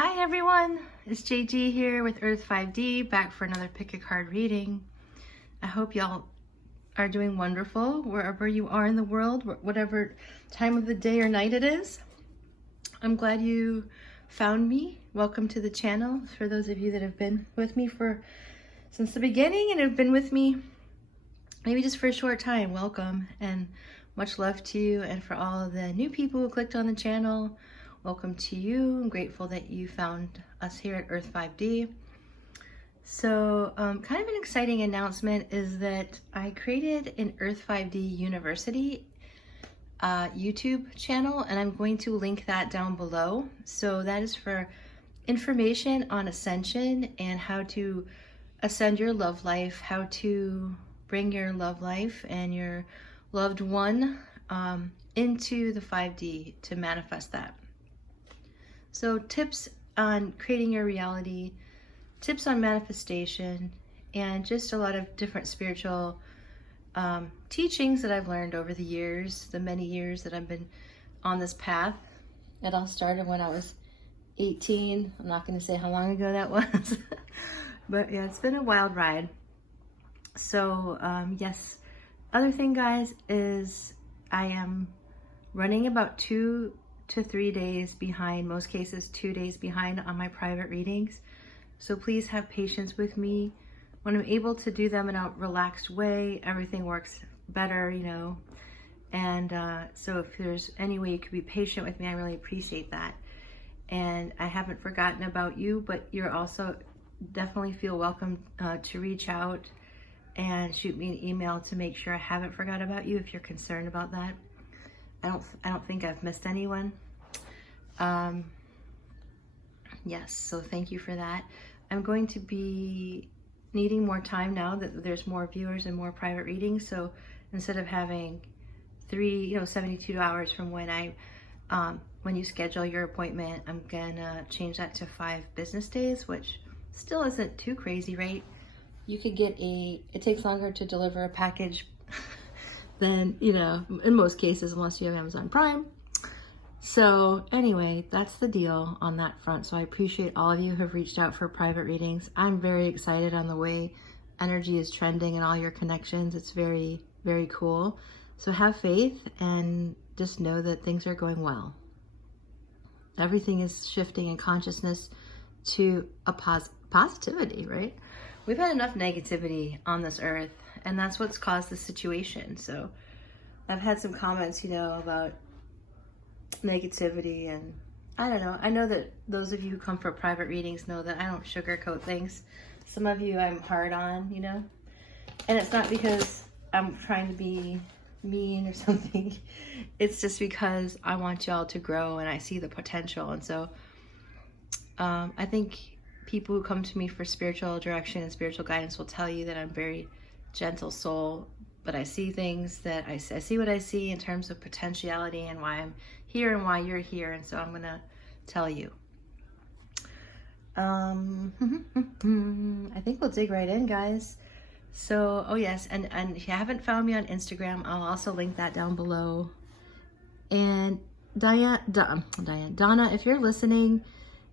Hi everyone, it's JG here with Earth 5D, back for another pick a card reading. I hope y'all are doing wonderful wherever you are in the world, whatever time of the day or night it is. I'm glad you found me. Welcome to the channel. For those of you that have been with me since the beginning and have been with me maybe just for a short time, welcome and much love to you. And for all of the new people who clicked on the channel, welcome to you. I'm grateful that you found us here at Earth 5D. So kind of an exciting announcement is that I created an Earth 5D University YouTube channel, and I'm going to link that down below. So that is for information on ascension and how to ascend your love life, how to bring your love life and your loved one into the 5D to manifest that. So tips on creating your reality, tips on manifestation, and just a lot of different spiritual teachings that I've learned over the years, the many years that I've been on this path. It all started when I was 18. I'm not going to say how long ago that was, but yeah, it's been a wild ride. So yes, other thing guys is I am running about 2 to 3 days behind, most cases 2 days behind on my private readings. So please have patience with me. When I'm able to do them in a relaxed way, everything works better, you know. And so if there's any way you could be patient with me, I really appreciate that. And I haven't forgotten about you, but you're also definitely feel welcome to reach out and shoot me an email to make sure I haven't forgot about you if you're concerned about that. I don't think I've missed anyone. Yes, so thank you for that. I'm going to be needing more time now that there's more viewers and more private readings. So instead of having 72 hours from when when you schedule your appointment, I'm gonna change that to 5 business days, which still isn't too crazy, right? You could get it takes longer to deliver a package than, in most cases, unless you have Amazon Prime. So anyway, that's the deal on that front. So I appreciate all of you who have reached out for private readings. I'm very excited on the way energy is trending and all your connections. It's very, very cool. So have faith and just know that things are going well. Everything is shifting in consciousness to a positivity, right? We've had enough negativity on this earth, and that's what's caused the situation. So I've had some comments, about negativity, and I don't know. I know that those of you who come for private readings know that I don't sugarcoat things. Some of you I'm hard on, and it's not because I'm trying to be mean or something. It's just because I want y'all to grow and I see the potential. And so I think people who come to me for spiritual direction and spiritual guidance will tell you that I'm very gentle soul, but I see things that I see what I see in terms of potentiality and why I'm here and why you're here. And so I'm gonna tell you. I think we'll dig right in, guys. So, oh yes, and if you haven't found me on Instagram, I'll also link that down below. And Donna, if you're listening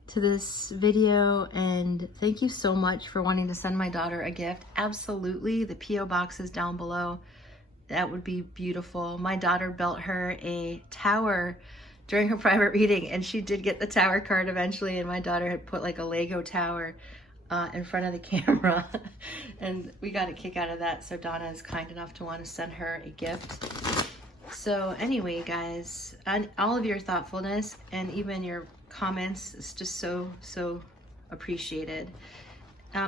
to this video, and thank you so much for wanting to send my daughter a gift. Absolutely, the P.O. box is down below. That would be beautiful. My daughter built her a tower during her private reading, and she did get the tower card eventually, and my daughter had put like a Lego tower in front of the camera, and we got a kick out of that. So Donna is kind enough to want to send her a gift. So anyway, guys, and all of your thoughtfulness and even your comments is just so appreciated.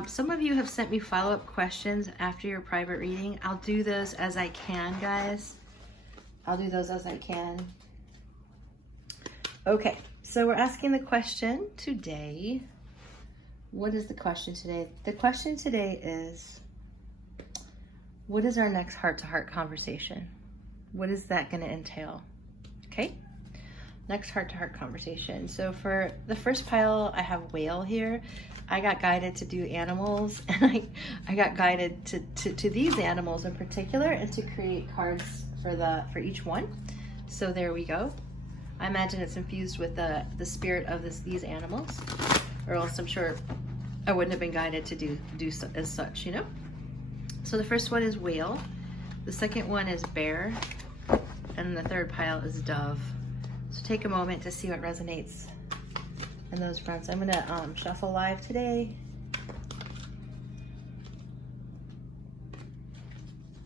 Some of you have sent me follow-up questions after your private reading. I'll do those as I can, guys. I'll do those as I can. Okay, so we're asking the question today. What is the question today? The question today is, what is our next heart-to-heart conversation? What is that going to entail? Okay, next heart-to-heart conversation. So for the first pile, I have whale here. I got guided to do animals, and I got guided to these animals in particular, and to create cards for each one. So there we go. I imagine it's infused with the spirit of these animals, or else I'm sure I wouldn't have been guided to do so, as such, you know? So the first one is whale, the second one is bear, and the third pile is dove. So take a moment to see what resonates in those fronts. I'm gonna shuffle live today.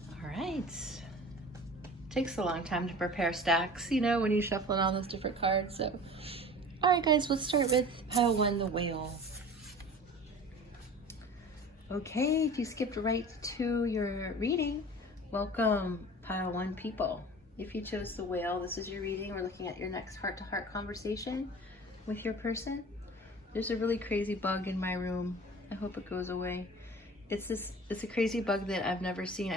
All right. Takes a long time to prepare stacks, you know, when you shuffle all those different cards. So, all right, guys, let's start with pile 1, the whale. Okay, if you skipped right to your reading, welcome, pile 1 people. If you chose the whale, this is your reading. We're looking at your next heart-to-heart conversation with your person. There's a really crazy bug in my room. I hope it goes away. It's a crazy bug that I've never seen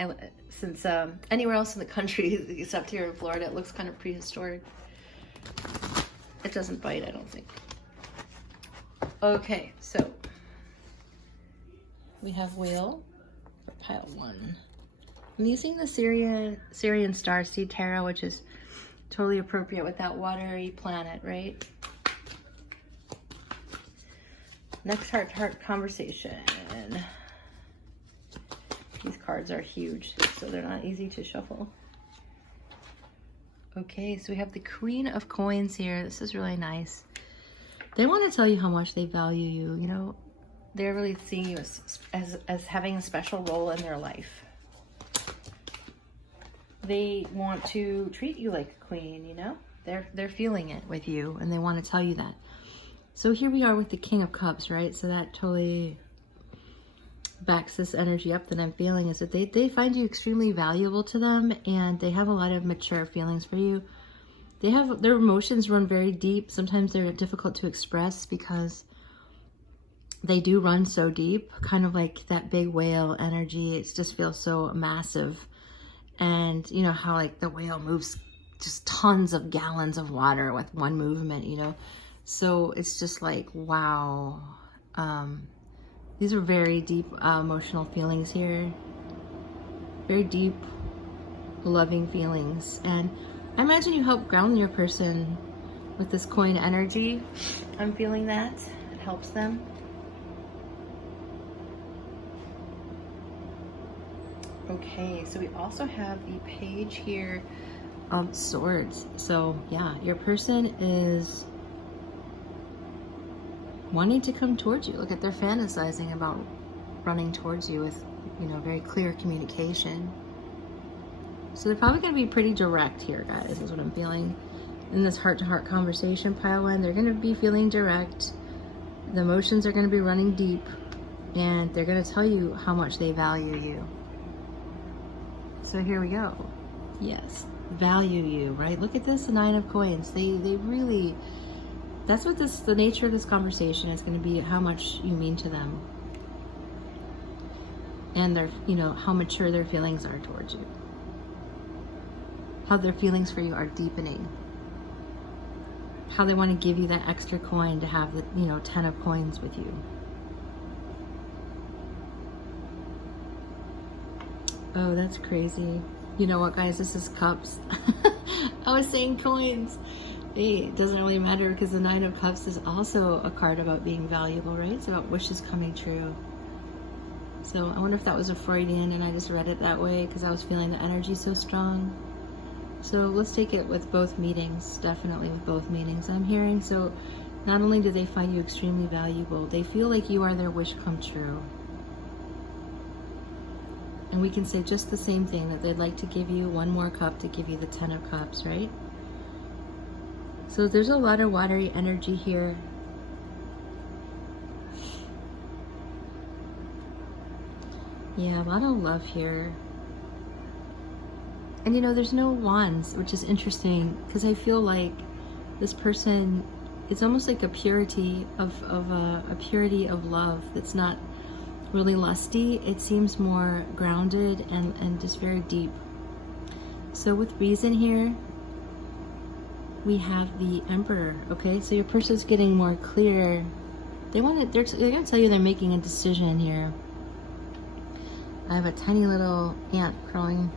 since anywhere else in the country except here in Florida. It looks kind of prehistoric. It doesn't bite, I don't think. Okay, so we have whale for pile 1. I'm using the Syrian Starseed Tarot, which is totally appropriate with that watery planet, right? Next heart-to-heart conversation. These cards are huge, so they're not easy to shuffle. Okay, so we have the Queen of Coins here. This is really nice. They want to tell you how much they value you, you know. They're really seeing you as having a special role in their life. They want to treat you like a queen, you know. They're feeling it with you, and they want to tell you that. So here we are with the King of Cups, right? So that totally backs this energy up that I'm feeling, is that they find you extremely valuable to them, and they have a lot of mature feelings for you. Their emotions run very deep. Sometimes they're difficult to express because they do run so deep, kind of like that big whale energy. It just feels so massive. And you know how like the whale moves just tons of gallons of water with one movement, you know? So it's just like, wow. These are very deep emotional feelings here. Very deep, loving feelings. And I imagine you help ground your person with this coin energy. I'm feeling that. It helps them. Okay, so we also have the page here of swords. So yeah, your person is wanting to come towards you. Look at, they're fantasizing about running towards you with, you know, very clear communication. So they're probably going to be pretty direct here, guys, is what I'm feeling. In this heart-to-heart conversation, pile 1, they're going to be feeling direct. The emotions are going to be running deep, and they're going to tell you how much they value you. So here we go. Yes, value you, right? Look at this, the 9 of Coins. They really, that's what the nature of this conversation is going to be, how much you mean to them. And their, you know, how mature their feelings are towards you. How their feelings for you are deepening. How they want to give you that extra coin to have the, you know, 10 of Coins with you. Oh, that's crazy. You know what, guys? This is cups. I was saying coins. Hey, it doesn't really matter because the 9 of Cups is also a card about being valuable, right? It's about wishes coming true. So I wonder if that was a Freudian and I just read it that way because I was feeling the energy so strong. So let's take it with both meanings, definitely with both meanings I'm hearing. So not only do they find you extremely valuable, they feel like you are their wish come true. And we can say just the same thing, that they'd like to give you one more cup to give you the 10 of Cups, right? So there's a lot of watery energy here. Yeah, a lot of love here. And you know, there's no wands, which is interesting because I feel like this person, it's almost like a purity of a purity of love that's not really lusty. It seems more grounded and just very deep. So with reason here, we have the Emperor. Okay, so your person's getting more clear. They're gonna tell you they're making a decision here. I have a tiny little ant crawling.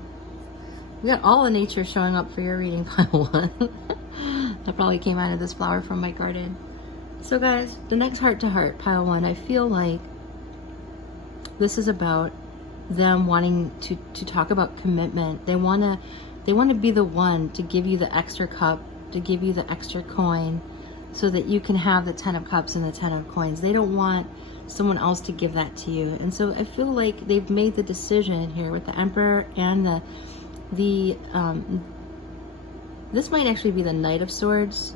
We got all of nature showing up for your reading, pile 1. That probably came out of this flower from my garden. So guys, the next heart to heart, pile 1, I feel like this is about them wanting to talk about commitment. They want to be the one to give you the extra cup, to give you the extra coin, so that you can have the 10 of cups and the 10 of coins. They don't want someone else to give that to you. And so I feel like they've made the decision here with the Emperor and this might actually be the Knight of Swords.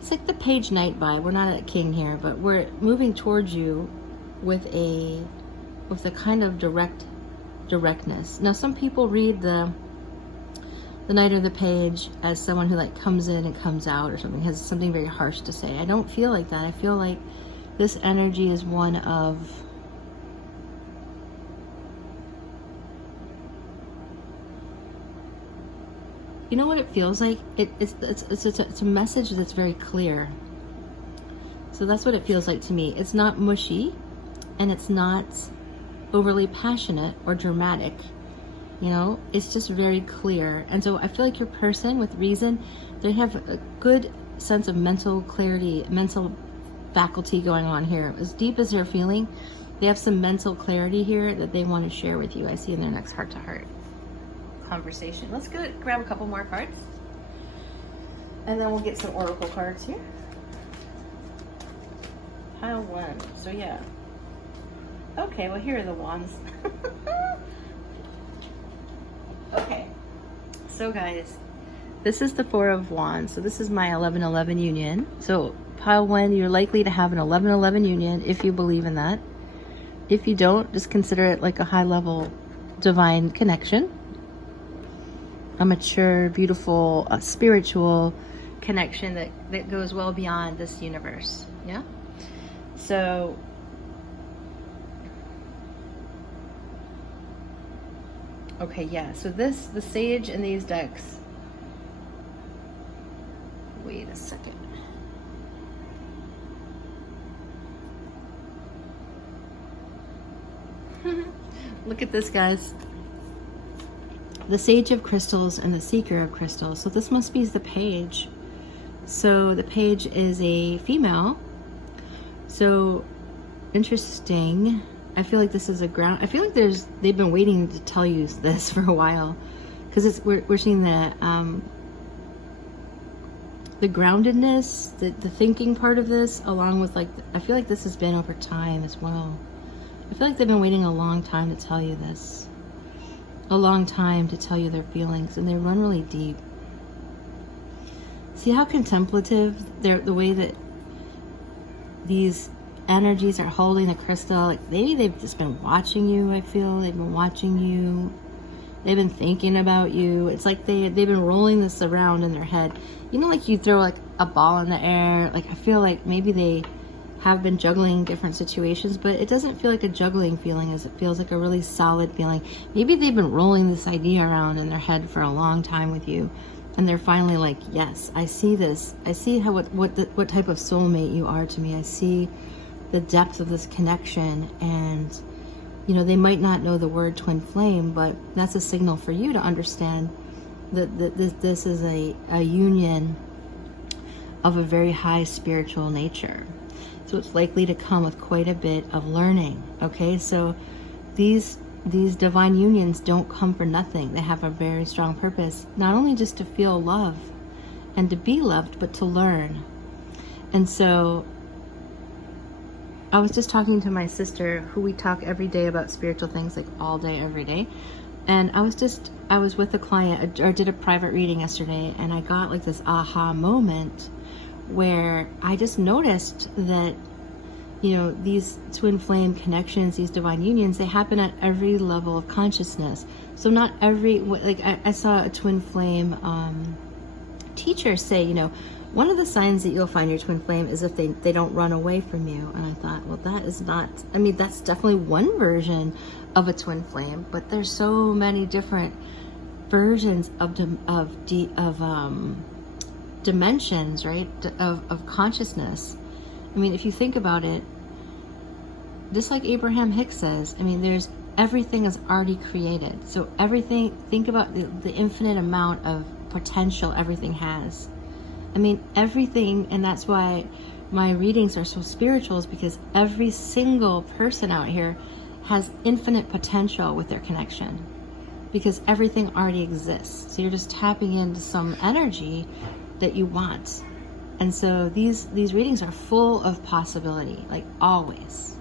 It's like the Page Knight vibe. We're not at a king here, but we're moving towards you with a kind of directness. Now, some people read the Knight or the Page as someone who like comes in and comes out or something, has something very harsh to say. I don't feel like that. I feel like this energy is one of you know what it feels like? It's a message that's very clear. So that's what it feels like to me. It's not mushy, and it's not overly passionate or dramatic. You know, it's just very clear. And so I feel like your person with reason, they have a good sense of mental clarity, mental faculty going on here. As deep as they're feeling, they have some mental clarity here that they want to share with you. I see in their next heart to heart conversation. Let's go grab a couple more cards, and then we'll get some oracle cards here. Pile 1. So yeah. Okay, well here are the wands. Okay. So guys, this is the 4 of Wands. So this is my 11-11 union. So pile 1, you're likely to have an 11-11 union if you believe in that. If you don't, just consider it like a high-level divine connection. A mature, beautiful, spiritual connection that goes well beyond this universe. Yeah? So okay, yeah. So the Sage in these decks. Wait a second. Look at this, guys. The Sage of Crystals and the Seeker of Crystals. So this must be the Page. So the Page is a female. So interesting. I feel like this is a ground. I feel like they've been waiting to tell you this for a while, because we're seeing the groundedness, the thinking part of this, along with like I feel like this has been over time as well. I feel like they've been waiting a long time to tell you this. A long time to tell you their feelings, and they run really deep. See how contemplative the way that these energies are holding the crystal. Like maybe they've just been watching you. I feel they've been watching you. They've been thinking about you. It's like they've been rolling this around in their head. You know, like you throw like a ball in the air. Like I feel like maybe they have been juggling different situations, but it doesn't feel like a juggling feeling, as it feels like a really solid feeling. Maybe they've been rolling this idea around in their head for a long time with you, and they're finally like, yes, I see this. I see how what type of soulmate you are to me. I see the depth of this connection. And you know, they might not know the word twin flame, but that's a signal for you to understand that this is a union of a very high spiritual nature. So it's likely to come with quite a bit of learning. Okay, so these divine unions don't come for nothing. They have a very strong purpose, not only just to feel love and to be loved, but to learn. And so I was just talking to my sister, who we talk every day about spiritual things, like all day, every day. And I was with a client, or did a private reading yesterday, and I got like this aha moment where I just noticed that, you know, these twin flame connections, these divine unions, they happen at every level of consciousness. So not every, like I saw a twin flame teacher say, you know, one of the signs that you'll find your twin flame is if they don't run away from you. And I thought, well, that is not, I mean, that's definitely one version of a twin flame, but there's so many different versions of dimensions, right, of consciousness. I mean, if you think about it, just like Abraham Hicks says, I mean, there's everything is already created. So everything, think about the infinite amount of potential everything has. I mean, everything, and that's why my readings are so spiritual, is because every single person out here has infinite potential with their connection, because everything already exists. So you're just tapping into some energy that you want. And so these readings are full of possibility, like always,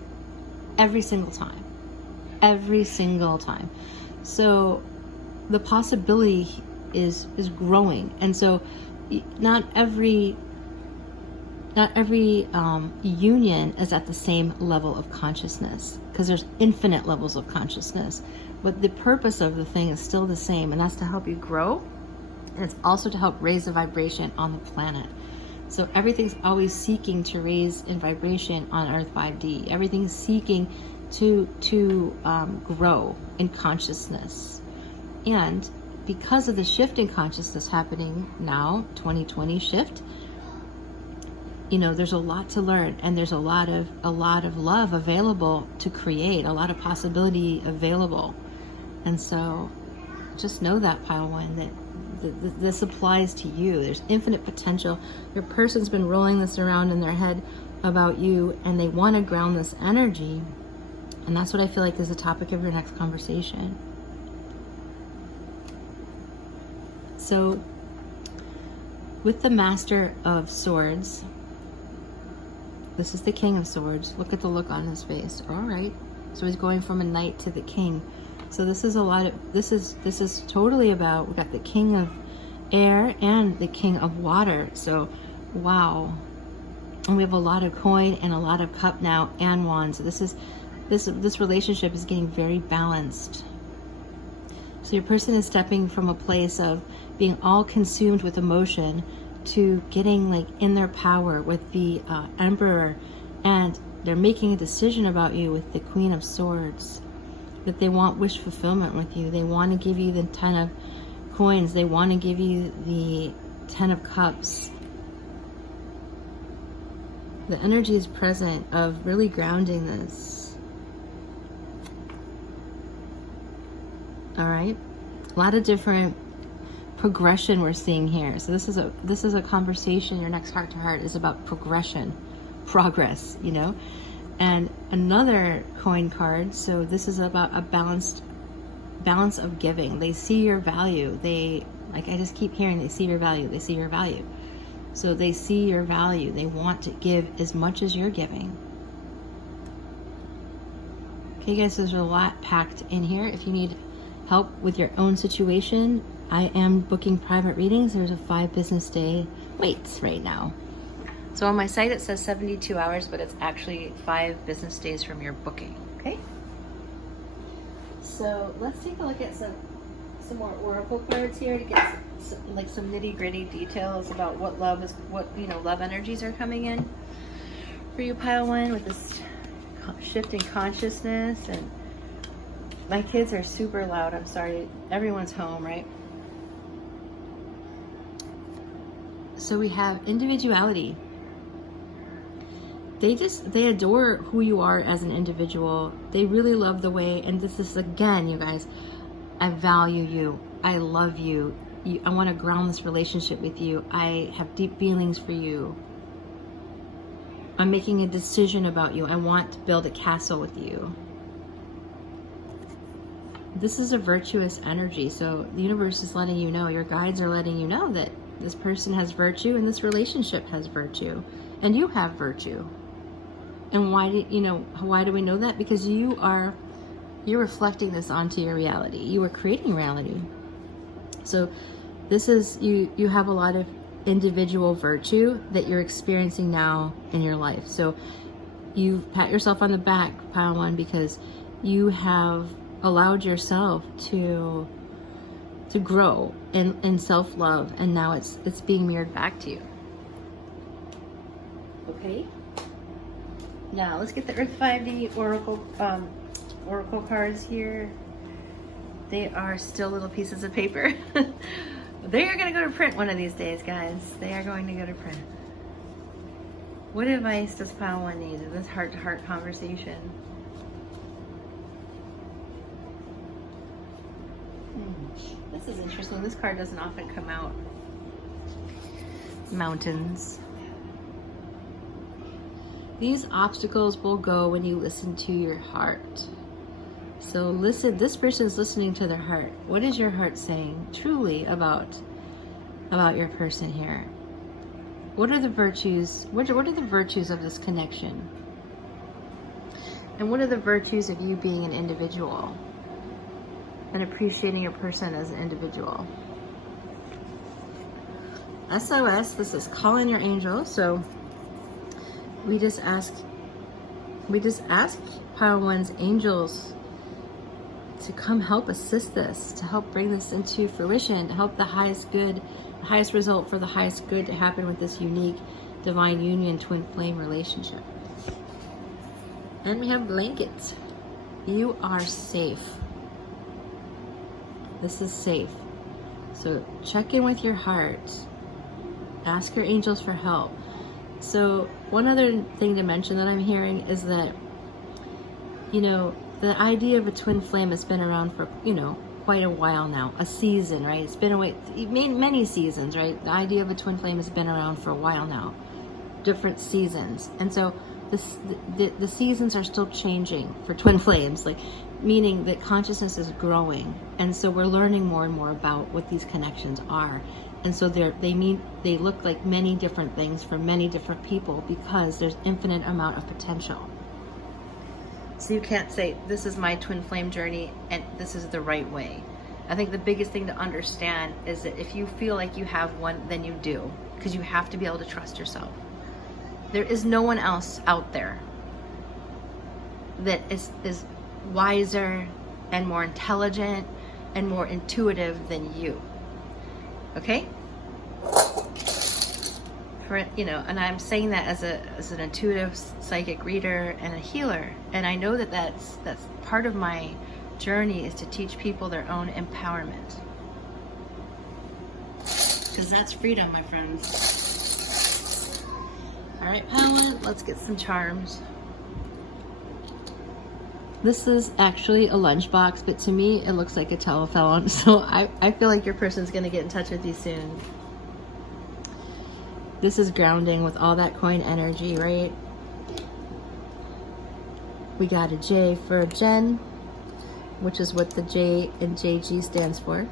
every single time, So the possibility is growing. And so not every union is at the same level of consciousness, because there's infinite levels of consciousness. But the purpose of the thing is still the same, and that's to help you grow. And it's also to help raise the vibration on the planet. So everything's always seeking to raise in vibration on Earth 5D. Everything's seeking to grow in consciousness. And because of the shift in consciousness happening now, 2020 shift, you know, there's a lot to learn, and there's a lot of love available to create, a lot of possibility available. And so just know that, Pile 1, that this applies to you. There's infinite potential. Your person's been rolling this around in their head about you, and they want to ground this energy. And that's what I feel like is the topic of your next conversation. So with the Master of Swords, this is the King of Swords. Look at the look on his face. All right. So he's going from a knight to the king. So this is a lot of, this is totally about, we've got the King of Air and the King of Water. So, wow. And we have a lot of coin and a lot of cup now and wands. So this relationship is getting very balanced. So your person is stepping from a place of being all consumed with emotion to getting like in their power with the Emperor, and they're making a decision about you with the Queen of Swords, that they want wish fulfillment with you. They want to give you the 10 of coins. They want to give you the 10 of cups. The energy is present of really grounding this. All right, a lot of different progression we're seeing here. So this is a conversation. Your next heart to heart is about progression, progress, you know. And another coin card, so this is about a balance of giving. They see your value. They, like I just keep hearing, they see your value. They see your value. So they see your value. They want to give as much as you're giving. Okay, guys, there's a lot packed in here. If you need help with your own situation, I am booking private readings. There's a 5 business day waits right now. So on my site it says 72 hours, but it's actually 5 business days from your booking, okay? So let's take a look at some more oracle cards here to get some nitty-gritty details about what love is, what, you know, love energies are coming in for you, Pile 1, with this shift in consciousness. And my kids are super loud. I'm sorry. Everyone's home, right? So we have individuality. They adore who you are as an individual. They really love the way, and this is, again, you guys, I value you. I love you. I want to ground this relationship with you. I have deep feelings for you. I'm making a decision about you. I want to build a castle with you. This is a virtuous energy. So the universe is letting you know, your guides are letting you know that this person has virtue and this relationship has virtue, and you have virtue. And why do we know that? Because you're reflecting this onto your reality. You are creating reality. So this is, you have a lot of individual virtue that you're experiencing now in your life. So you pat yourself on the back, Pile 1, because you have allowed yourself to grow in self-love, and now it's being mirrored back to you. Okay, now let's get the Earth 5D oracle cards here. They are still little pieces of paper. They are going to go to print one of these days, guys. They are going to go to print. What advice does Pile 1 need in this heart-to-heart conversation? This is interesting. This card doesn't often come out. mountains. These obstacles will go when you listen to your heart. So listen, this person's listening to their heart. What is your heart saying truly about your person here? What are the virtues? What are the virtues of this connection? And what are the virtues of you being an individual and appreciating your person as an individual? SOS, this is calling your angels. So we just ask Pile 1's angels to come help assist this, to help bring this into fruition, to help the highest good, the highest result for the highest good to happen with this unique divine union twin flame relationship. And we have blankets. You are safe. This is safe. So check in with your heart. Ask your angels for help. So one other thing to mention that I'm hearing is that, you know, the idea of a twin flame has been around for, you know, quite a while now. A season, right? It's been away many seasons, right? The idea of a twin flame has been around for a while now. Different seasons. And so the seasons are still changing for twin flames, like meaning that consciousness is growing. And so we're learning more and more about what these connections are. And so they look like many different things for many different people because there's infinite amount of potential. So you can't say, this is my twin flame journey and this is the right way. I think the biggest thing to understand is that if you feel like you have one, then you do, because you have to be able to trust yourself. There is no one else out there that is wiser and more intelligent and more intuitive than you. Okay? And I'm saying that as an intuitive psychic reader and a healer, and I know that that's part of my journey is to teach people their own empowerment, because that's freedom, my friends. All right, Paladin, let's get some charms. This is actually a lunchbox, but to me it looks like a telephone, so I feel like your person's going to get in touch with you soon. This is grounding with all that coin energy, right? We got a J for Jen, which is what the J in JG stands for.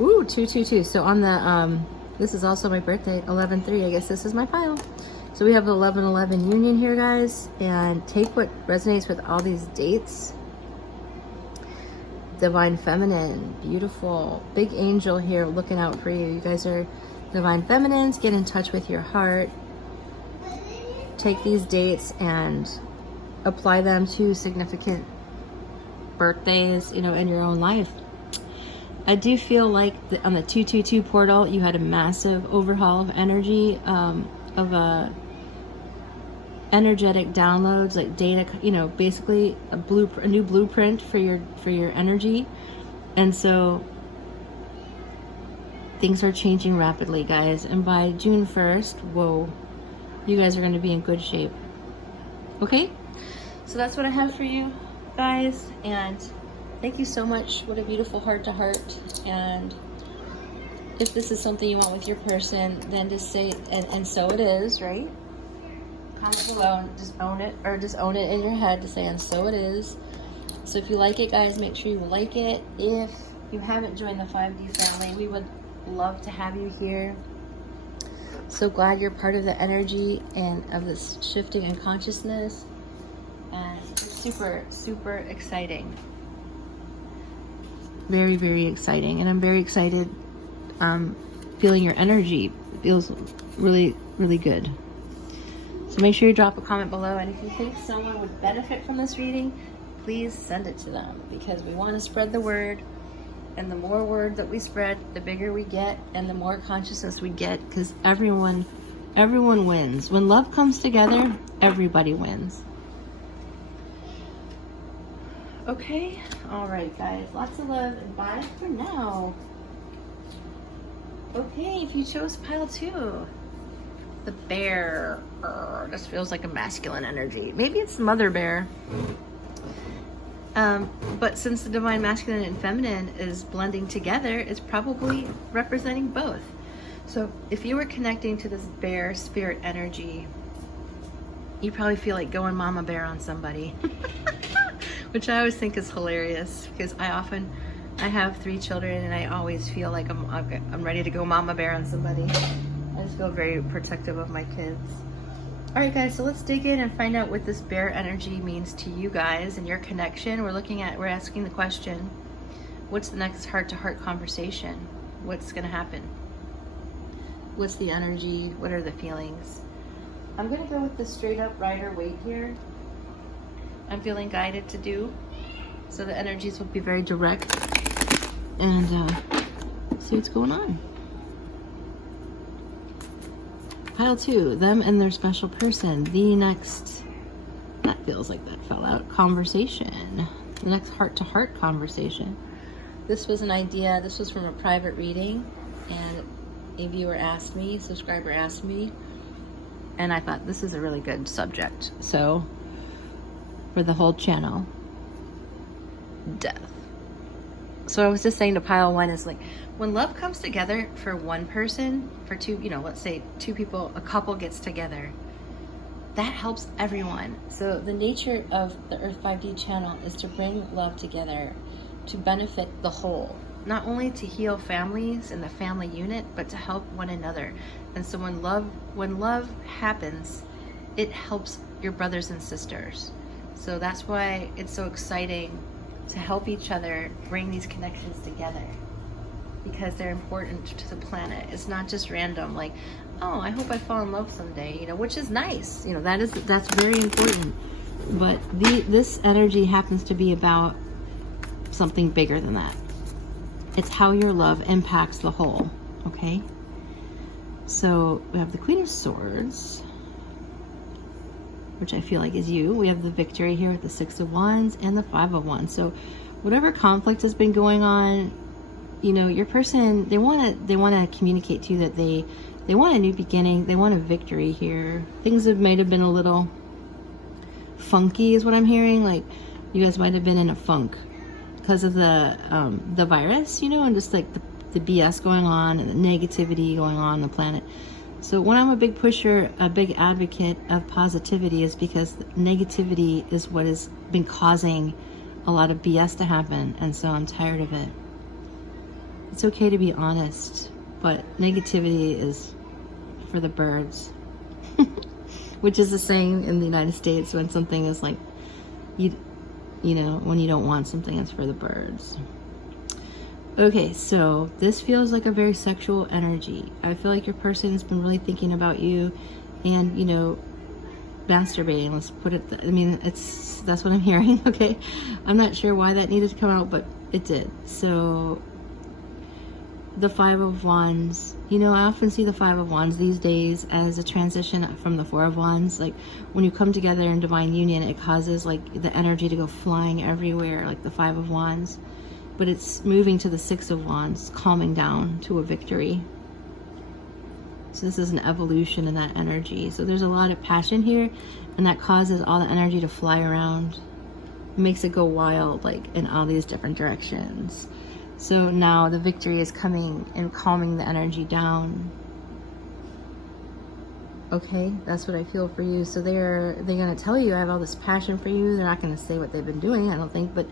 Ooh, 222. So on the, this is also my birthday, 11/3. I guess this is my pile. So we have the 11/11 union here, guys. And take what resonates with all these dates. Divine Feminine, beautiful. Big angel here looking out for you. You guys are Divine Feminines. Get in touch with your heart. Take these dates and apply them to significant birthdays, in your own life. I do feel like on the 222 portal, you had a massive overhaul of energy, of energetic downloads, like data, basically a new blueprint for your energy. And so things are changing rapidly, guys. And by June 1st, whoa, you guys are going to be in good shape. Okay? So that's what I have for you guys. And thank you so much. What a beautiful heart to heart. And if this is something you want with your person, then just say, and so it is, right? Comment below and just own it, or just own it in your head to say, and so it is. So if you like it, guys, make sure you like it. If you haven't joined the 5D family, we would love to have you here. So glad you're part of the energy and of this shifting in consciousness. And it's super, super exciting. Very, very exciting. And I'm very excited. Feeling your energy. It feels really, really good. So make sure you drop a comment below. And if you think someone would benefit from this reading, please send it to them, because we want to spread the word. And the more word that we spread, the bigger we get and the more consciousness we get, because everyone wins. When love comes together, everybody wins. Okay? All right, guys. Lots of love and bye for now. Okay, if you chose pile 2, the bear. This feels like a masculine energy. Maybe it's the mother bear. But since the divine masculine and feminine is blending together, it's probably representing both. So if you were connecting to this bear spirit energy, you probably feel like going mama bear on somebody, which I always think is hilarious, because I have 3 children and I always feel like I'm ready to go mama bear on somebody. I just feel very protective of my kids. All right, guys, so let's dig in and find out what this bear energy means to you guys and your connection. We're asking the question, what's the next heart-to-heart conversation? What's gonna happen? What's the energy? What are the feelings? I'm gonna go with the straight up rider weight here. I'm feeling guided to do. So the energies will be very direct and see what's going on. Pile 2, them and their special person. The next, that feels like that fell out, conversation. The next heart-to-heart conversation. This was an idea, this was from a private reading, and a viewer asked me, subscriber asked me, and I thought this is a really good subject. So, for the whole channel, death. So I was just saying to pile 1 is like, when love comes together for one person, for 2, let's say 2 people, a couple gets together, that helps everyone. So the nature of the Earth 5D channel is to bring love together, to benefit the whole, not only to heal families and the family unit, but to help one another. And so when love happens, it helps your brothers and sisters. So that's why it's so exciting to help each other bring these connections together, because they're important to the planet. It's not just random, like, oh, I hope I fall in love someday, which is nice. That's very important. But this energy happens to be about something bigger than that. It's how your love impacts the whole, okay? So we have the Queen of Swords, which I feel like is you. We have the Victory here with the 6 of Wands and the 5 of Wands. So whatever conflict has been going on, your person, they want to communicate to you that they want a new beginning. They want a victory here. Things might have been a little funky is what I'm hearing. Like you guys might have been in a funk because of the virus, and just like the BS going on and the negativity going on the planet. So when I'm a big pusher, a big advocate of positivity, is because negativity is what has been causing a lot of BS to happen, and so I'm tired of it. It's okay to be honest, but negativity is for the birds, which is the saying in the United States when something is like, when you don't want something, it's for the birds. Okay, so this feels like a very sexual energy. I feel like your person has been really thinking about you and, masturbating. Let's put it, that's what I'm hearing, okay? I'm not sure why that needed to come out, but it did. So the 5 of Wands, I often see the 5 of Wands these days as a transition from the 4 of Wands. Like when you come together in divine union, it causes like the energy to go flying everywhere, like the 5 of Wands. But it's moving to the 6 of Wands, calming down to a victory. So this is an evolution in that energy. So there's a lot of passion here, and that causes all the energy to fly around. It makes it go wild, like in all these different directions. So now the victory is coming and calming the energy down. Okay, that's what I feel for you. So they're gonna tell you I have all this passion for you. They're not gonna say what they've been doing, I don't think, but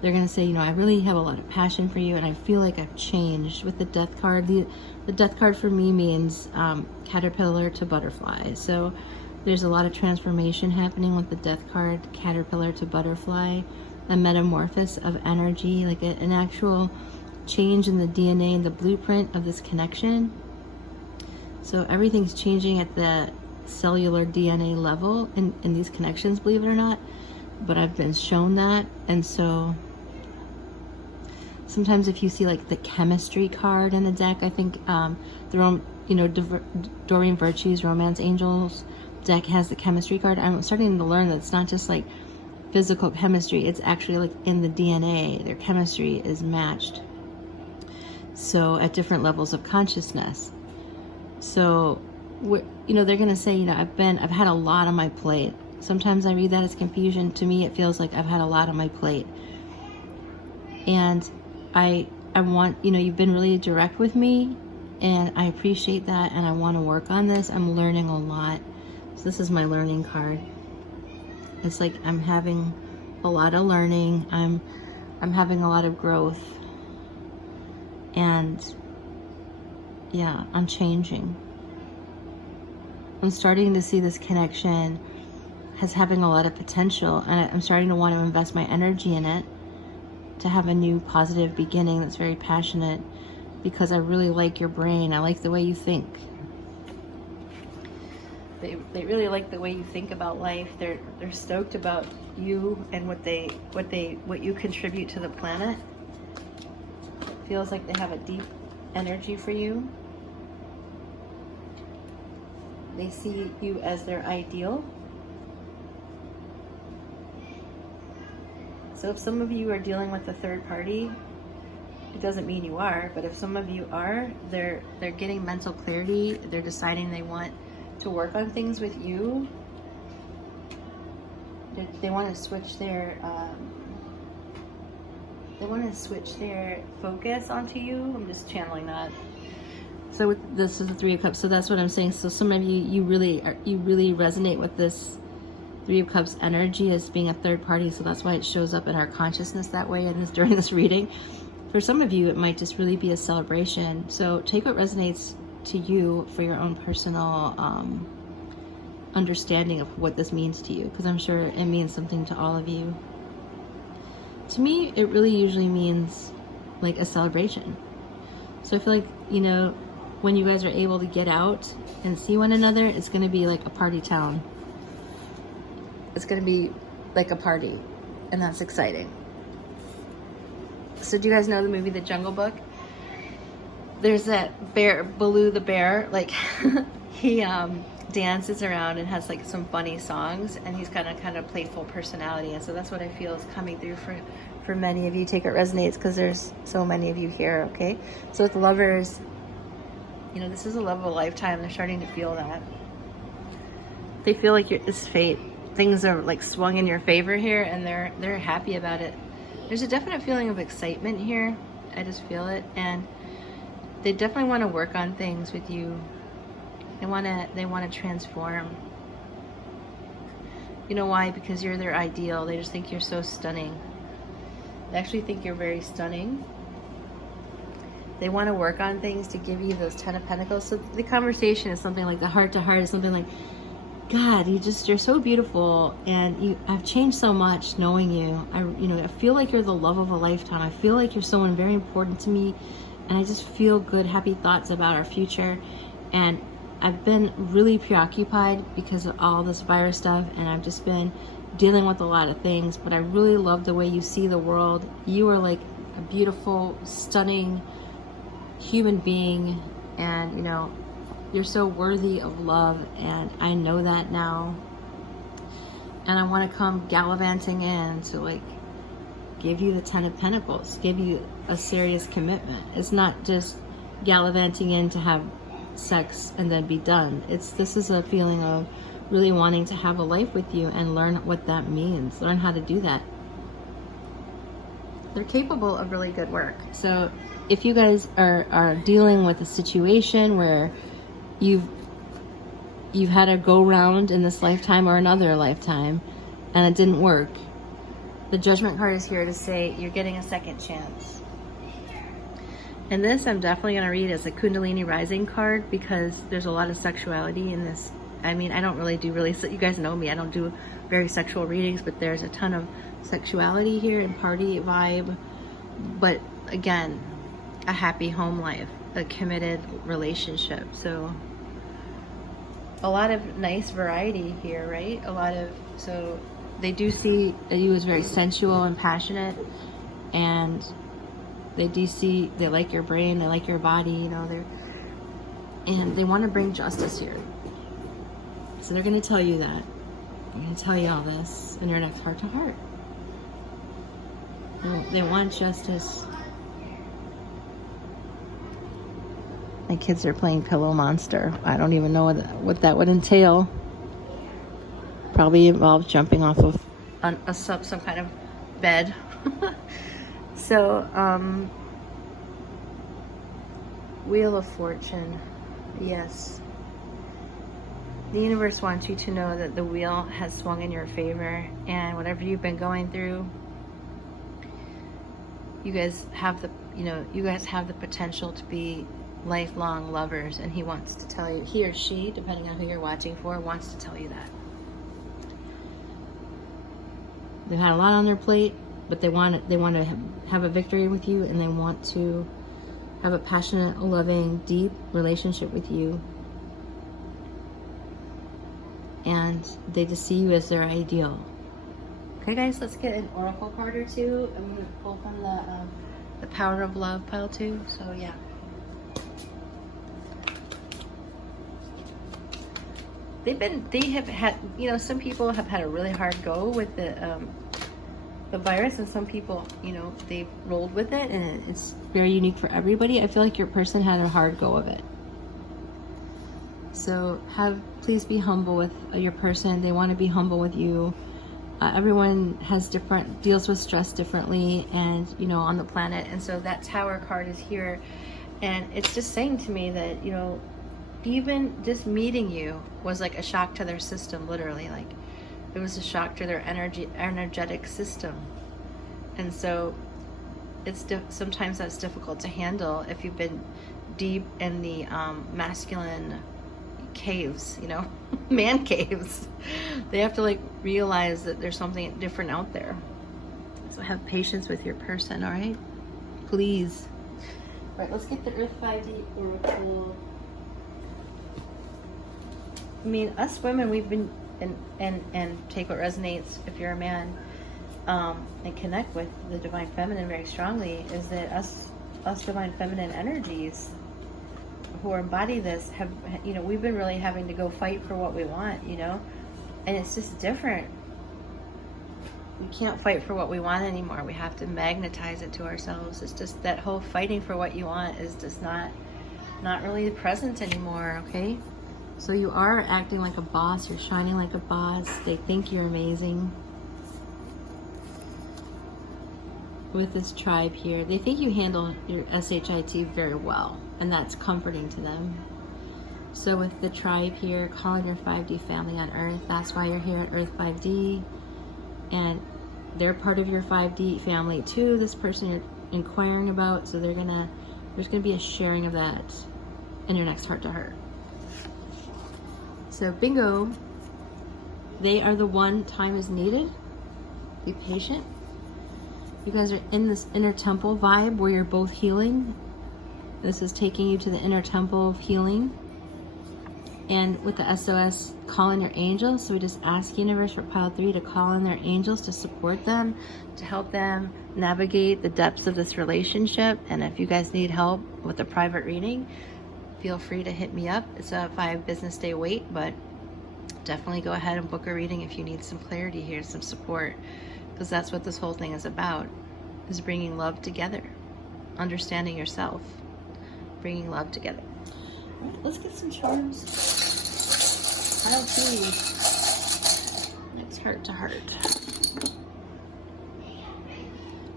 they're gonna say, I really have a lot of passion for you, and I feel like I've changed. With the Death card, the Death card for me means caterpillar to butterfly. So there's a lot of transformation happening with the Death card, caterpillar to butterfly, a metamorphosis of energy, like an actual change in the DNA and the blueprint of this connection. So everything's changing at the cellular DNA level in these connections, believe it or not. But I've been shown that, and so sometimes if you see like the chemistry card in the deck, I think Doreen Virtue's Romance Angels deck has the chemistry card. I'm starting to learn that it's not just like physical chemistry, it's actually like in the DNA, their chemistry is matched. So at different levels of consciousness. So they're gonna say, I've had a lot on my plate. Sometimes I read that as confusion. To me, it feels like I've had a lot on my plate. And I want, you've been really direct with me, and I appreciate that, and I want to work on this. I'm learning a lot. So this is my learning card. It's like I'm having a lot of learning. I'm having a lot of growth, and yeah, I'm changing. I'm starting to see this connection as having a lot of potential, and I'm starting to want to invest my energy in it to have a new positive beginning that's very passionate, because I really like your brain. I like the way you think. They really like the way you think about life. They're stoked about you and what you contribute to the planet. Feels like they have a deep energy for you. They see you as their ideal. So if some of you are dealing with a third party, it doesn't mean you are, but if some of you are, they're getting mental clarity. They're deciding they want to work on things with you. They want to switch their focus onto you. I'm just channeling that. So this is the Three of Cups. So that's what I'm saying. So some of you really resonate with this Three of Cups energy as being a third party. So that's why it shows up in our consciousness that way and during this reading. For some of you, it might just really be a celebration. So take what resonates to you for your own personal understanding of what this means to you, because I'm sure it means something to all of you. To me, it really usually means like a celebration. So I feel like, you know, when you guys are able to get out and see one another, it's going to be like a party town. It's going to be like a party, and that's exciting. So do you guys know the movie The Jungle Book? There's that bear, Baloo the bear, like he dances around and has like some funny songs, and he's got a kind of playful personality, and so that's what I feel is coming through for many of you. Take what resonates, because there's so many of you here, okay? So with lovers, you know, this is a love of a lifetime. They're starting to feel that. They feel like it's fate. Things are like swung in your favor here, and they're happy about it. There's a definite feeling of excitement here. I just feel it, and they definitely want to work on things with you. They want to transform. You know why? Because you're their ideal. They just think you're so stunning. They actually think you're very stunning. They want to work on things to give you those 10 of Pentacles. So the conversation is something like the heart to heart is something like, God, you're so beautiful, and I've changed so much knowing you. I feel like you're the love of a lifetime. I feel like you're someone very important to me, and I just feel good, happy thoughts about our future. And I've been really preoccupied because of all this virus stuff, and I've just been dealing with a lot of things, but I really love the way you see the world. You are like a beautiful, stunning human being, and you know, you're so worthy of love, and I know that now. And I want to come gallivanting in to like give you the 10 of Pentacles, give you a serious commitment. It's not just gallivanting in to have sex and then be done. This is a feeling of really wanting to have a life with you and learn what that means, learn how to do that. They're capable of really good work. So if you guys are dealing with a situation where you've had a go round in this lifetime or another lifetime and it didn't work, the Judgment card is here to say you're getting a second chance. And this I'm definitely going to read as a Kundalini Rising card, because there's a lot of sexuality in this. I mean, I don't really do you guys know me, I don't do very sexual readings, but there's a ton of sexuality here and party vibe. But again, a happy home life, a committed relationship. So a lot of nice variety here, right? So they do see you as very sensual and passionate, and they do see, they like your brain, they like your body, you know, and they want to bring justice here. So they're going to tell you that. They're going to tell you all this in your next heart to heart. They want justice. My kids are playing Pillow Monster. I don't even know what that would entail. Probably involves jumping off of some kind of bed. So, Wheel of Fortune. Yes. The universe wants you to know that the wheel has swung in your favor, and whatever you've been going through, you guys have the potential to be lifelong lovers, and he wants to tell you, he or she, depending on who you're watching for, wants to tell you that. They've had a lot on their plate, but they want to have a victory with you, and they want to have a passionate, loving, deep relationship with you. And they just see you as their ideal. Okay, guys, let's get an oracle card or two. I'm going to pull from the Power of Love pile too. So yeah. They have had, some people have had a really hard go with the virus, and some people, they've rolled with it, and it's very unique for everybody. I feel like your person had a hard go of it. So please be humble with your person. They want to be humble with you. Everyone deals with stress differently, and on the planet, and so that Tower card is here, and it's just saying to me that even just meeting you was like a shock to their system, literally. Like, it was a shock to their energetic system, and so sometimes that's difficult to handle if you've been deep in the masculine caves, man caves. They have to realize that there's something different out there. So have patience with your person, all right? Please. All right, let's get the Earth 5D oracle. I mean, us women, we've been and take what resonates if you're a man, and connect with the divine feminine very strongly, is that us divine feminine energies who embody this have, we've been really having to go fight for what we want, and it's just different. We can't fight for what we want anymore. We have to magnetize it to ourselves. It's just that whole fighting for what you want is just not really present anymore, okay? So you are acting like a boss. You're shining like a boss. They think you're amazing. With this tribe here, they think you handle your SHIT very well, and that's comforting to them. So with the tribe here, calling your 5D family on Earth, that's why you're here at Earth 5D, and they're part of your 5D family too, this person you're inquiring about. So there's gonna be a sharing of that in your next heart to heart. So bingo, they are the one. Time is needed. Be patient. You guys are in this inner temple vibe where you're both healing. This is taking you to the inner temple of healing. And with the SOS, call in your angels. So we just ask universe for pile 3 to call in their angels to support them, to help them navigate the depths of this relationship. And if you guys need help with a private reading, feel free to hit me up. It's a 5 business day wait, but definitely go ahead and book a reading if you need some clarity here, some support, because that's what this whole thing is about, is bringing love together, understanding yourself, bringing love together. All right, let's get some charms. Pile 2. Next heart to heart.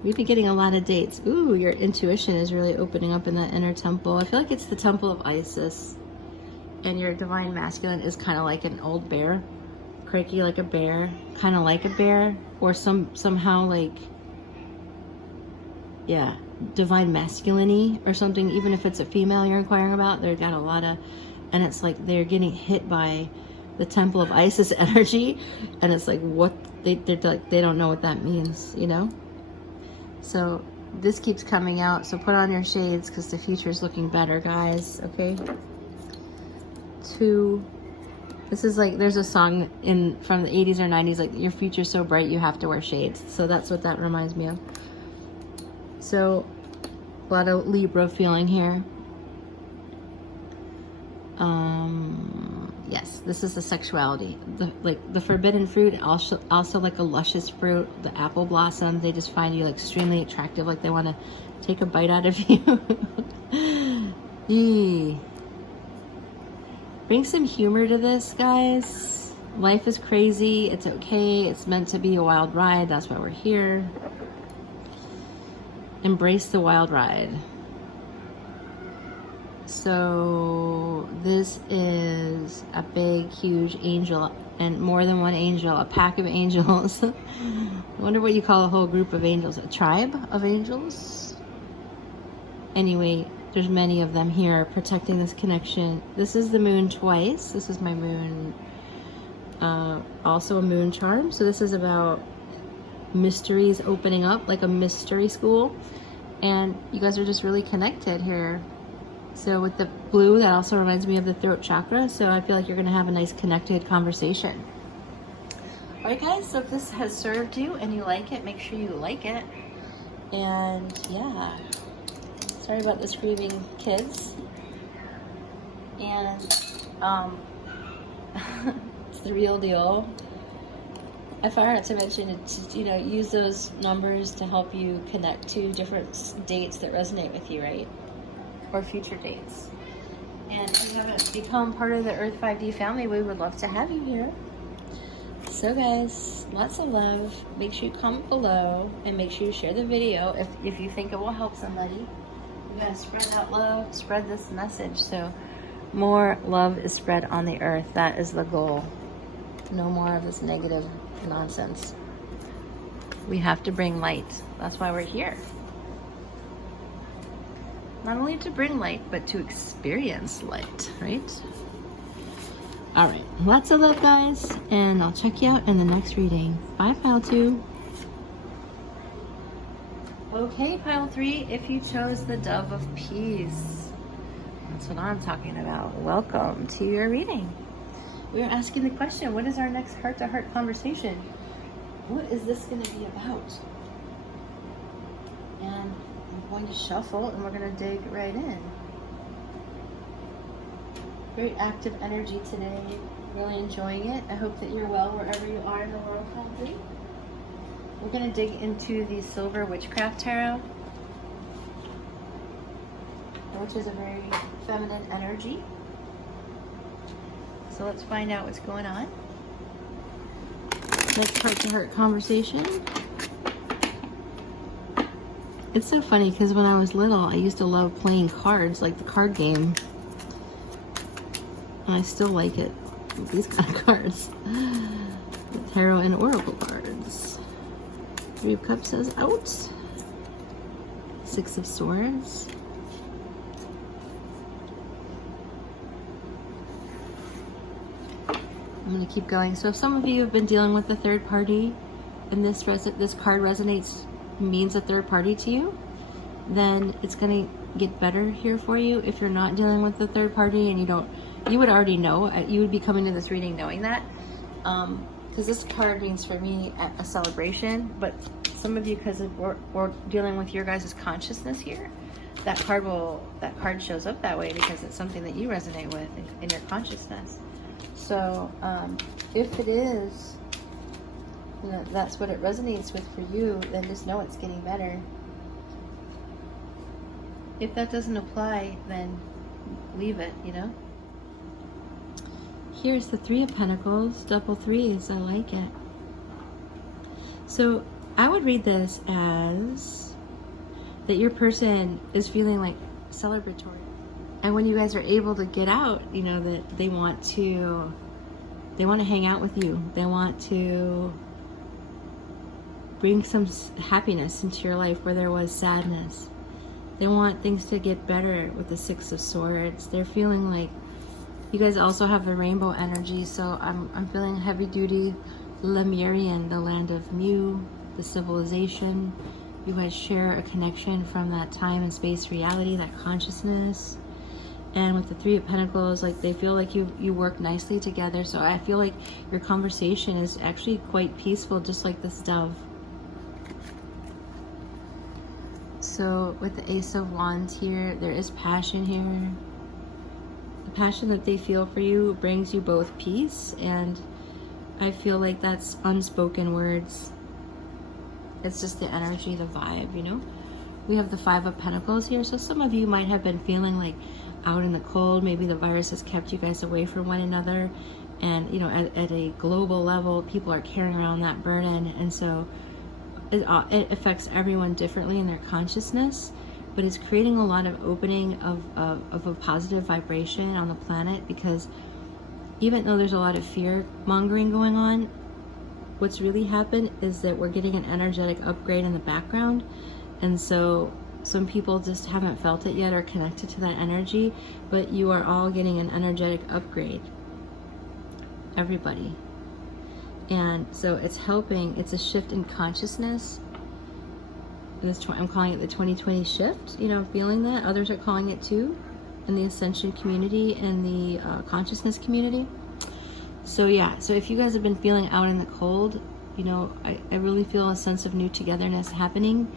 We've been getting a lot of dates. Ooh, your intuition is really opening up in that inner temple. I feel like it's the temple of Isis. And your divine masculine is kind of like an old bear. Cranky like a bear. Kind of like a bear. Or somehow like, yeah, divine masculine-y or something. Even if it's a female you're inquiring about, they've got a lot of, and it's like they're getting hit by the temple of Isis energy. And it's like, what, they don't know what that means, So this keeps coming out. So put on your shades because the future is looking better, guys. Okay. 2. This is like, there's a song from the 80s or 90s, like, your future's so bright you have to wear shades. So that's what that reminds me of. So a lot of Libra feeling here. Yes, this is the sexuality. The forbidden fruit, also like a luscious fruit, the apple blossom, they just find you extremely attractive, like they want to take a bite out of you. Yee. Bring some humor to this, guys. Life is crazy. It's okay. It's meant to be a wild ride. That's why we're here. Embrace the wild ride. So this is a big, huge angel, and more than one angel, a pack of angels. I wonder what you call a whole group of angels, a tribe of angels? Anyway, there's many of them here protecting this connection. This is the moon twice. This is my moon, also a moon charm. So this is about mysteries opening up, like a mystery school. And you guys are just really connected here. So with the blue, that also reminds me of the throat chakra. So I feel like you're going to have a nice connected conversation. All right, guys. So if this has served you and you like it, make sure you like it. And yeah, sorry about the screaming kids. And it's the real deal. I forgot to mention it, you know, use those numbers to help you connect to different dates that resonate with you, right? Or future dates. And if you haven't become part of the Earth 5D family, we would love to have you here. So guys, lots of love. Make sure you comment below and make sure you share the video if you think it will help somebody. You gotta spread that love, spread this message. So more love is spread on the earth. That is the goal. No more of this negative nonsense. We have to bring light. That's why we're here. Not only to bring light, but to experience light, right? All right, lots of love, guys, and I'll check you out in the next reading. Bye, Pile 2. Okay, Pile 3, if you chose the Dove of Peace, that's what I'm talking about. Welcome to your reading. We're asking the question, what is our next heart-to-heart conversation? What is this going to be about? And I'm going to shuffle and we're going to dig right in. Very active energy today. Really enjoying it. I hope that you're well wherever you are in the world, country. We're going to dig into the Silver Witchcraft Tarot, which is a very feminine energy. So let's find out what's going on. Next heart-to-heart conversation. It's so funny because when I was little, I used to love playing cards, like the card game. And I still like it. These kind of cards. The tarot and oracle cards. Three of Cups says out. Six of Swords. I'm going to keep going. So if some of you have been dealing with a third party and this card resonates, means a third party to you, then it's going to get better here for you. If you're not dealing with the third party and you would already know, you would be coming to this reading knowing that, because this card means for me a celebration, but some of you, because we're dealing with your guys' consciousness here, that card shows up that way because it's something that you resonate with in your consciousness. So if it is, you know, that's what it resonates with for you, then just know it's getting better. If that doesn't apply, then leave it, you know. Here's the Three of Pentacles, double threes. I like it. So I would read this as that your person is feeling like celebratory. And when you guys are able to get out, you know, that they want to hang out with you. They want to bring some happiness into your life where there was sadness. They want things to get better with the Six of Swords. They're feeling like you guys also have the rainbow energy. So I'm feeling heavy duty Lemurian, the land of Mu, the civilization. You guys share a connection from that time and space reality, that consciousness. And with the Three of Pentacles, like they feel like you work nicely together. So I feel like your conversation is actually quite peaceful, just like this dove. So with the Ace of Wands here, there is passion here. The passion that they feel for you brings you both peace, and I feel like that's unspoken words. It's just the energy, the vibe, you know? We have the Five of Pentacles here. So some of you might have been feeling like out in the cold. Maybe the virus has kept you guys away from one another. And, you know, at a global level, people are carrying around that burden. And so it affects everyone differently in their consciousness. but it's creating a lot of opening of a positive vibration on the planet, because even though there's a lot of fear mongering going on, what's really happened is that we're getting an energetic upgrade in the background. And so some people just haven't felt it yet or connected to that energy, but you are all getting an energetic upgrade, everybody. And so it's helping, it's a shift in consciousness. I'm calling it the 2020 shift, you know, feeling that. Others are calling it too, in the Ascension community and the consciousness community. So yeah, so if you guys have been feeling out in the cold, you know, I really feel a sense of new togetherness happening.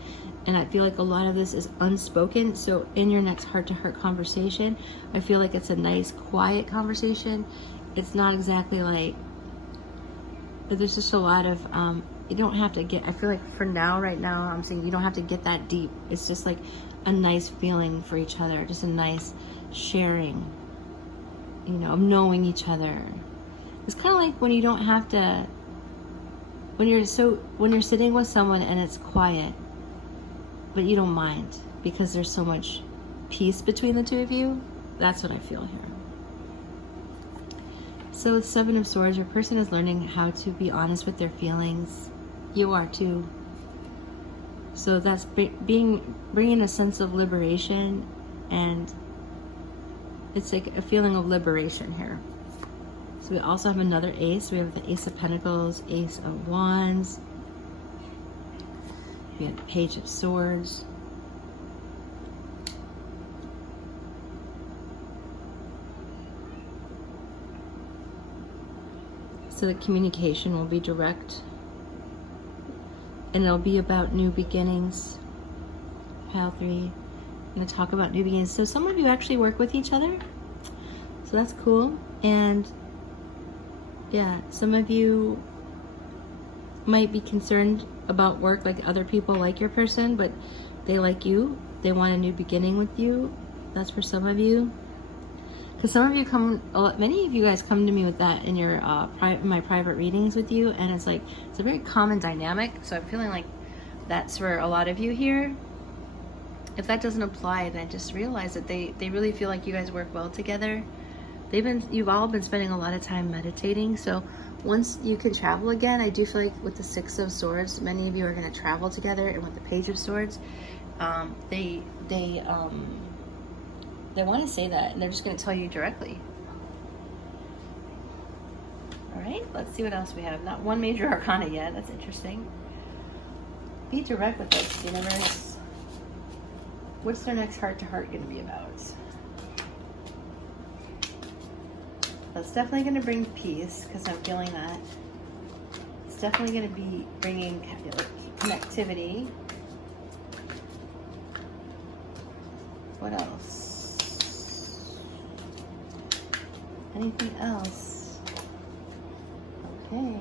And I feel like a lot of this is unspoken. So in your next heart-to-heart conversation, I feel like it's a nice, quiet conversation. It's not exactly like, there's just a lot of, you don't have to get, I feel like for now, right now, I'm saying you don't have to get that deep. It's just like a nice feeling for each other, just a nice sharing, you know, of knowing each other. It's kind of like when you don't have to, when you're sitting with someone and it's quiet, but you don't mind because there's so much peace between the two of you. That's what I feel here. So with Seven of Swords, your person is learning how to be honest with their feelings. You are too. So that's bringing a sense of liberation, and it's like a feeling of liberation here. So we also have another ace. We have the Ace of Pentacles, Ace of Wands. We have the Page of Swords. So the communication will be direct, and it'll be about new beginnings. Pile 3, I'm going to talk about new beginnings. So some of you actually work with each other, so that's cool. And yeah, some of you might be concerned about work, like other people like your person, but they like you. They want a new beginning with you. That's for some of you. Because some of you many of you guys come to me with that in your my private readings with you, and it's like, it's a very common dynamic. So I'm feeling like that's for a lot of you here. If that doesn't apply, then just realize that they really feel like you guys work well together. You've all been spending a lot of time meditating. So once you can travel again, I do feel like with the Six of Swords, many of you are going to travel together, and with the Page of Swords, they want to say that, and they're just going to tell you directly. All right, let's see what else we have. Not one major arcana yet. That's interesting. Be direct with us, universe. What's their next heart-to-heart going to be about? That's definitely going to bring peace, because I'm feeling that. It's definitely going to be bringing connectivity. What else? Anything else? Okay.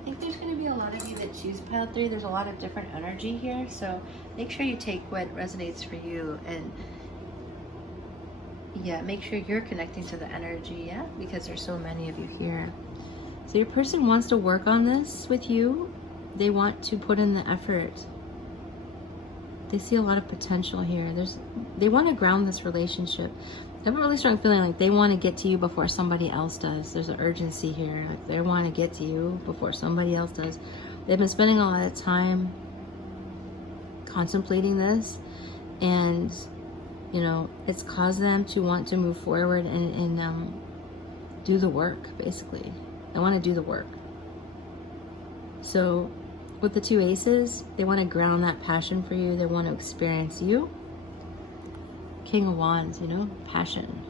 I think there's going to be a lot of you that choose Pile 3. There's a lot of different energy here, so make sure you take what resonates for you, and yeah, make sure you're connecting to the energy, yeah, because there's so many of you here. So your person wants to work on this with you. They want to put in the effort. They see a lot of potential here. They want to ground this relationship. I have a really strong feeling like they want to get to you before somebody else does. There's an urgency here. Like they want to get to you before somebody else does. They've been spending a lot of time contemplating this, and you know, it's caused them to want to move forward and do the work, basically. They want to do the work. So with the two aces, they want to ground that passion for you. They want to experience you. King of Wands, you know, passion.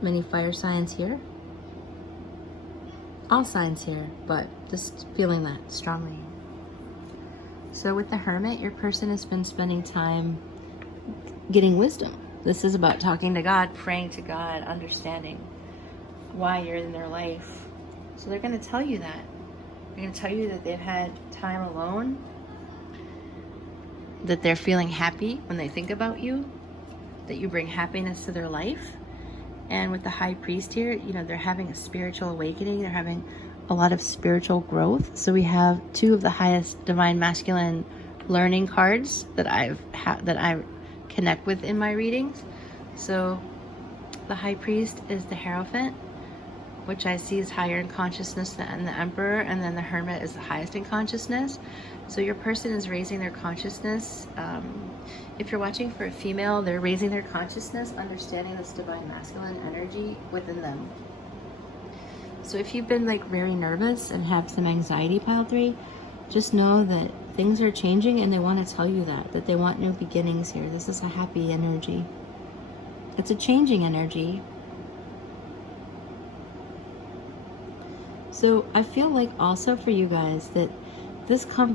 Many fire signs here. All signs here, but just feeling that strongly. So with the Hermit, your person has been spending time getting wisdom. This is about talking to God, praying to God, understanding why you're in their life. So they're going to tell you that. They're going to tell you that they've had time alone, that they're feeling happy when they think about you, that you bring happiness to their life. And with the High Priest here, you know, they're having a spiritual awakening. They're having a lot of spiritual growth. So we have two of the highest divine masculine learning cards that I connect with in my readings. So the High Priest is the Hierophant, which I see is higher in consciousness than the Emperor, and then the Hermit is the highest in consciousness. So your person is raising their consciousness. If you're watching for a female, they're raising their consciousness, understanding this divine masculine energy within them. So if you've been like very nervous and have some anxiety, pile 3, just know that things are changing, and they want to tell you that they want new beginnings here. This is a happy energy. It's a changing energy. So I feel like also for you guys that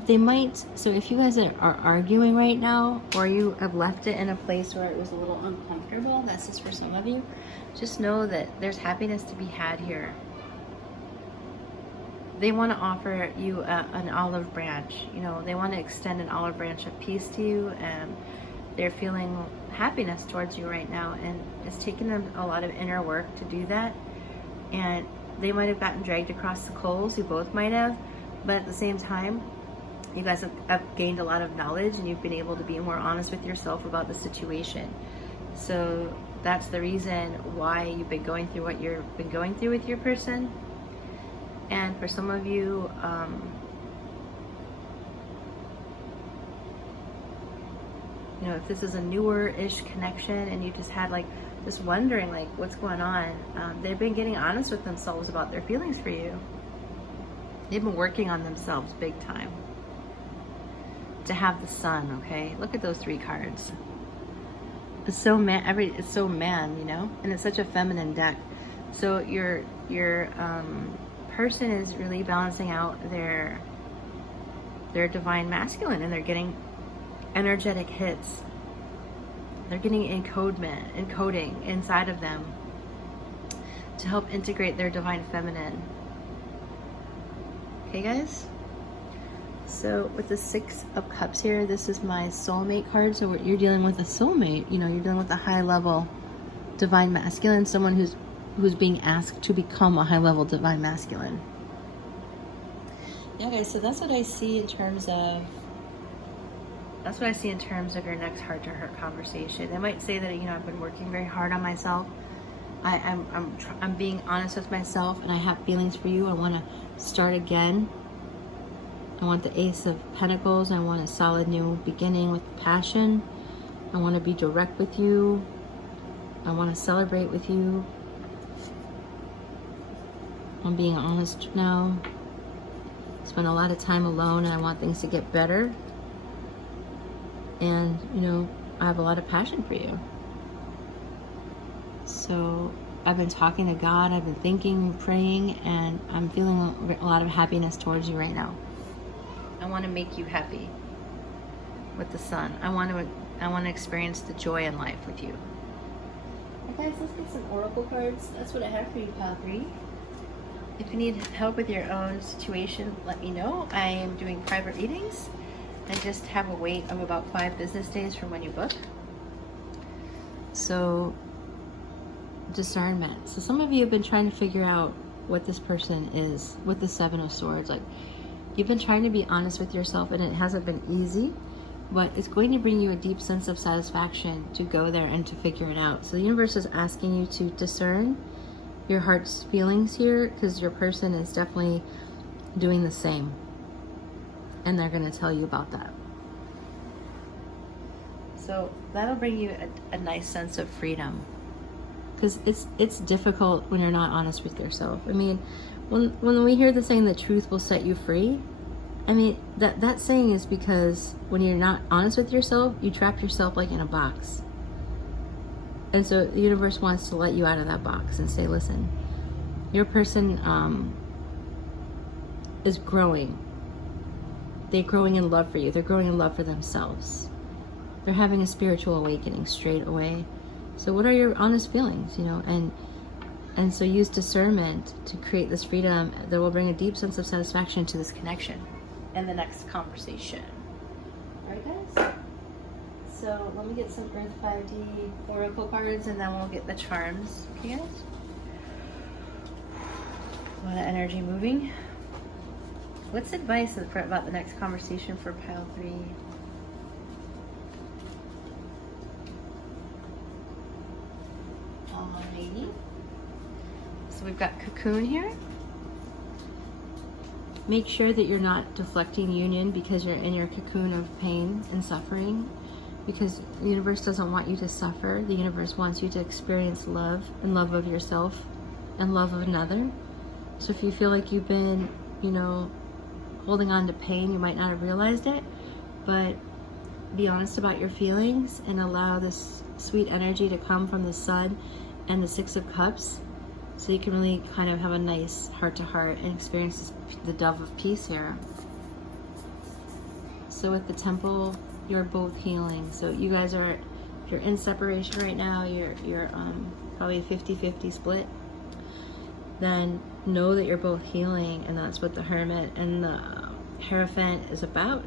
they might, so if you guys are arguing right now, or you have left it in a place where it was a little uncomfortable, that's just for some of you, just know that there's happiness to be had here. They want to offer you an olive branch. You know, they want to extend an olive branch of peace to you, and they're feeling happiness towards you right now, and it's taken them a lot of inner work to do that. And they might have gotten dragged across the coals, you both might have, but at the same time, you guys have gained a lot of knowledge, and you've been able to be more honest with yourself about the situation. So that's the reason why you've been going through what you've been going through with your person. And for some of you, you know, if this is a newer-ish connection and you just had like just wondering like what's going on, they've been getting honest with themselves about their feelings for you. They've been working on themselves big time to have the Sun. Okay, look at those 3 cards. It's so it's so man, you know, and it's such a feminine deck. So your person is really balancing out their divine masculine, and they're getting energetic hits. They're getting encoding inside of them to help integrate their divine feminine. Okay, guys? So with the 6 of Cups here, this is my soulmate card. So you're dealing with a soulmate. You know, you're dealing with a high-level divine masculine, someone who's being asked to become a high-level divine masculine. Yeah, guys, so that's what I see in terms of your next heart-to-heart conversation. They might say that, you know, I've been working very hard on myself. I'm being honest with myself, and I have feelings for you. I want to start again. I want the Ace of Pentacles. I want a solid new beginning with passion. I want to be direct with you. I want to celebrate with you. I'm being honest now. Spend a lot of time alone, and I want things to get better. And, you know, I have a lot of passion for you. So I've been talking to God, I've been thinking, praying, and I'm feeling a lot of happiness towards you right now. I want to make you happy with the Sun. I want to experience the joy in life with you. Okay, guys, let's get some oracle cards. That's what I have for you, pile 3. If you need help with your own situation, let me know. I am doing private readings. I just have a wait of about 5 business days from when you book. So, discernment. So some of you have been trying to figure out what this person is with the 7 of Swords. Like, you've been trying to be honest with yourself, and it hasn't been easy, but it's going to bring you a deep sense of satisfaction to go there and to figure it out. So the universe is asking you to discern your heart's feelings here, because your person is definitely doing the same. And they're going to tell you about that. So that'll bring you a nice sense of freedom. Because it's difficult when you're not honest with yourself. I mean, when we hear the saying that truth will set you free, I mean, that saying is because when you're not honest with yourself, you trap yourself like in a box. And so the universe wants to let you out of that box and say, listen, your person is growing. They're growing in love for you. They're growing in love for themselves. They're having a spiritual awakening straight away. So what are your honest feelings, you know? And so use discernment to create this freedom that will bring a deep sense of satisfaction to this connection and the next conversation. All right, guys? So let me get some Earth 5D Oracle cards, and then we'll get the charms. Okay, guys? A lot of energy moving. What's advice about the next conversation for pile 3? So we've got cocoon here. Make sure that you're not deflecting union because you're in your cocoon of pain and suffering, because the universe doesn't want you to suffer. The universe wants you to experience love, and love of yourself and love of another. So if you feel like you've been, you know, holding on to pain, you might not have realized it, but be honest about your feelings and allow this sweet energy to come from the Sun and the Six of Cups, so you can really kind of have a nice heart-to-heart and experience the dove of peace here. So with the Temple, you're both healing. So you guys are, if you're in separation right now, you're probably a 50-50 split, then know that you're both healing, and that's what the Hermit and the Hierophant is about.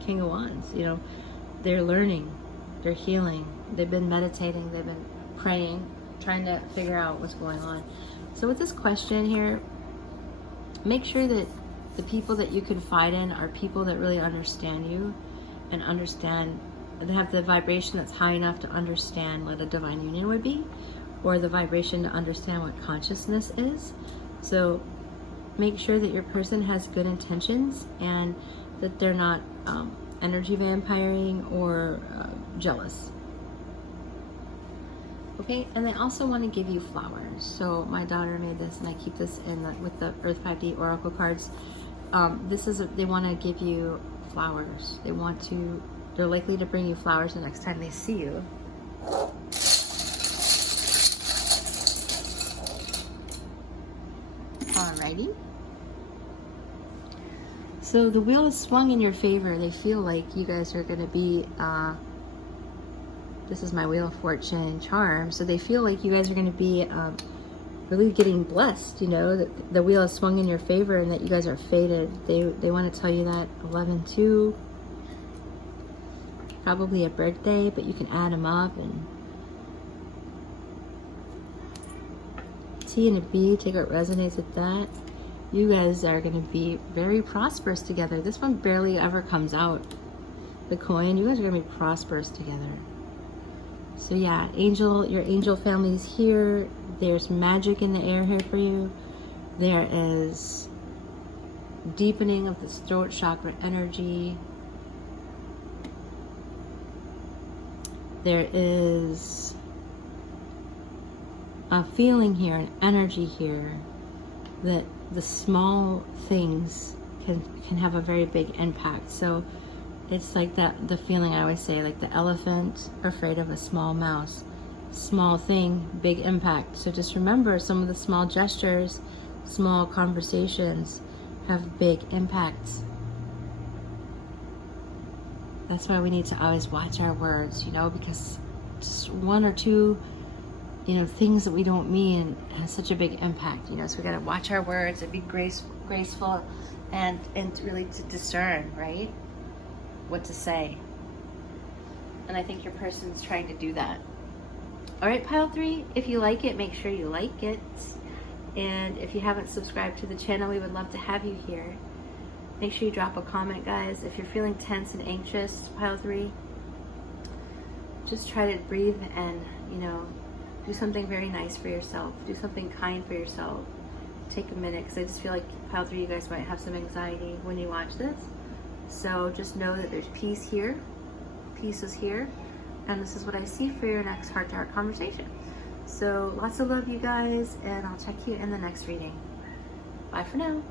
King of Wands, you know, they're learning, they're healing, they've been meditating, they've been praying, trying to figure out what's going on. So with this question here, make sure that the people that you confide in are people that really understand you and understand, they have the vibration that's high enough to understand what a divine union would be, or the vibration to understand what consciousness is. So make sure that your person has good intentions and that they're not energy vampiring or jealous. Okay, and they also want to give you flowers. So my daughter made this, and I keep this in with the Earth 5D Oracle cards. They want to give you flowers. They're likely to bring you flowers the next time they see you. Alrighty. So the wheel is swung in your favor. They feel like you guys are going to be, this is my Wheel of Fortune charm. So they feel like you guys are going to be really getting blessed, you know, that the wheel is swung in your favor and that you guys are fated. They want to tell you that 11-2, probably a birthday, but you can add them up. And T and a B, take what resonates with that. You guys are going to be very prosperous together. This one barely ever comes out, the coin. You guys are going to be prosperous together. So yeah, your angel family is here. There's magic in the air here for you. There is deepening of this throat chakra energy. There is a feeling here, an energy here, that the small things can have a very big impact. So it's like that, the feeling I always say, like the elephant afraid of a small mouse. Small thing, big impact. So just remember, some of the small gestures, small conversations have big impacts. That's why we need to always watch our words, you know, because just one or two, you know, things that we don't mean has such a big impact, you know. So we got to watch our words and be graceful and really to discern, right, what to say. And I think your person's trying to do that. All right, pile 3, if you like it, make sure you like it. And if you haven't subscribed to the channel, we would love to have you here. Make sure you drop a comment, guys. If you're feeling tense and anxious, pile 3, just try to breathe and, you know, do something very nice for yourself. Do something kind for yourself. Take a minute, because I just feel like pile 3, you guys might have some anxiety when you watch this. So just know that there's peace here. Peace is here. And this is what I see for your next heart-to-heart conversation. So lots of love, you guys, and I'll check you in the next reading. Bye for now.